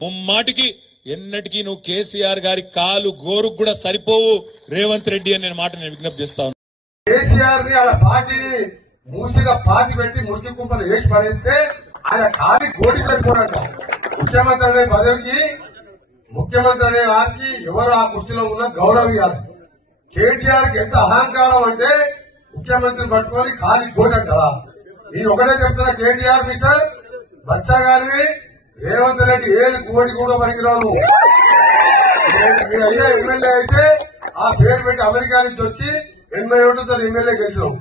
ముమ్మాటికి ఎన్నటికీ నువ్వు కేసీఆర్ గారి కాలు గోరుకు కూడా సరిపోవు రేవంత్ రెడ్డి అని మాట నేను విజ్ఞప్తి చేస్తాను. కేసీఆర్ ని అలా పార్టీని మూసిగా పాతి పెట్టి మురికి కుంపలు వేసి పడేస్తే ఆయన కాలి గోడి సరిపోరంట. ముఖ్యమంత్రి అనే పదవికి ముఖ్యమంత్రి అనే వారికి ఎవరు ఆ కుర్చీలో ఉన్న గౌరవం ఇవ్వాలి. కేటీఆర్ కి ఎంత అహంకారం అంటే ముఖ్యమంత్రి పట్టుకొని కాలి గోడి అంటారా? నేను ఒకటే చెప్తున్నా, కేటీఆర్ మిస్టర్ బచ్చా గారిని రేవంత్ రెడ్డి ఏది కోడి కూడా పనికిరావు. మీరు అయ్యే ఎమ్మెల్యే అయితే ఆ పేరు పెట్టి అమెరికా నుంచి వచ్చి 80 ఓట్లతో ఎమ్మెల్యే గెలిచాం.